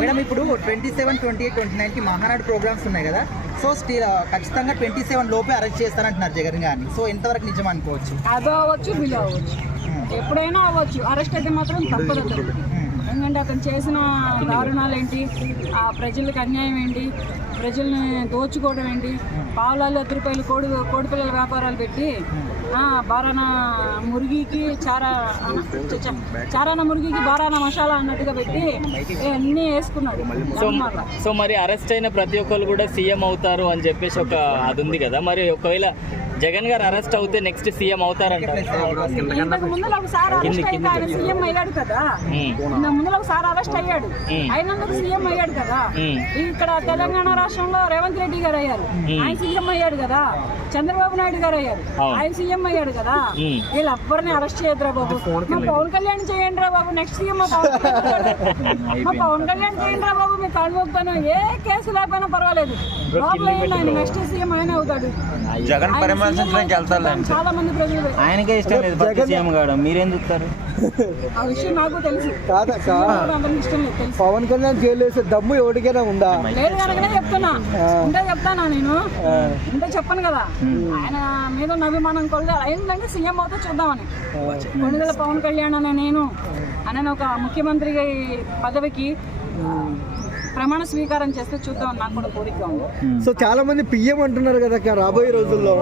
Madam ఇప్పుడు twenty seven twenty eight twenty నైన్కి Mahanadu programmes ఉన్నాయి కదా. సో స్టిల్ ఖచ్చితంగా ట్వంటీ సెవెన్ లోపే అరెస్ట్ చేస్తారంటున్నారు జగన్ గారిని. సో ఎంతవరకు నిజం అనుకోవచ్చు? అదో అవ్వచ్చు అవ్వచ్చు. ఎప్పుడైనా అవ్వచ్చు. అరెస్ట్ అయితే మాత్రం తప్పదు. ఎందుకంటే అతను చేసిన దారుణాలు ఏంటి ఆ ప్రజలకు అన్యాయం ఏంటి? ప్రజల్ని దోచుకోవడం ఏంటి? పావులాలు అర్ధ రూపాయలు కోడి కోడి పిల్లల వ్యాపారాలు పెట్టి బారాన మురిగికి చారా చారాన మురిగికి బారాన మసాలా అన్నట్టుగా పెట్టి అన్నీ వేసుకున్నాడు. సో మరి అరెస్ట్ అయిన ప్రతి ఒక్కరు కూడా సీఎం అవుతారు అని చెప్పేసి ఒక అది ఉంది కదా. మరి ఒకవేళ జగన్ గారు అరెస్ట్ అవుతే నెక్స్ట్ సీఎం అవుతారంట ఇంతకు ముందు ఒకసారి అరెస్ట్ అయితే ఆయన సీఎం అయ్యాడు కదా? ఇంతకు ముందు ఒకసారి అరెస్ట్ అయ్యాడు. అయినందుకు సీఎం అయ్యాడు కదా? ఇక్కడ తెలంగాణ రాష్ట్రంలో రేవంత్ రెడ్డి గారు అయ్యారు. ఆయన సీఎం అయ్యాడు కదా? చంద్రబాబు నాయుడు గారు అయ్యారు. ఆయన సీఎం అయ్యాడు కదా? వీళ్ళు ఎవ్వరిని అరెస్ట్ చేయదురా బాబు. మా పవన్ కళ్యాణ్ చేయండి రా బాబు. నెక్స్ట్ సీఎం మా పవన్ కళ్యాణ్ గారు. మా పవన్ కళ్యాణ్ చేయండి రా బాబు. మీ కాళ్ళు ఏ కేసు లేకపోయినా పర్వాలేదు. ఆయన నెక్స్ట్ సీఎం ఆయన అవుతాడు. జగన్ ఆయన సీఎం. చాలా మంది ప్రజలు ఆయనకే ఇష్టం లేదు భక్తి సీఎం కావడం మీరేం చూస్తారు ఆ విషయం నాకు తెలుసు. కాదక్క. అందరికి ఇష్టం లేదు తెలుసు. పవన్ కళ్యాణ్ జైలు వేసే దమ్ము ఎవరికైనా ఉందా? లేదు కనుకనే చెప్తున్నా. ఉంటే చెప్తానా నేను? ఉంటే చెప్పను కదా. ఆయన మీద ఉన్న అభిమానం అయిందంటే సీఎం అవుతే చూద్దామని. కొనుగోల పవన్ కళ్యాణ్ అనే నేను అనే ఒక ముఖ్యమంత్రి పదవికి ప్రమాణ స్వీకారం చేస్తే చూద్దామని నాకు కూడా కోరిక ఉంది. సో చాలా మంది పిఎం అంటున్నారు కదా రాబోయే రోజుల్లో.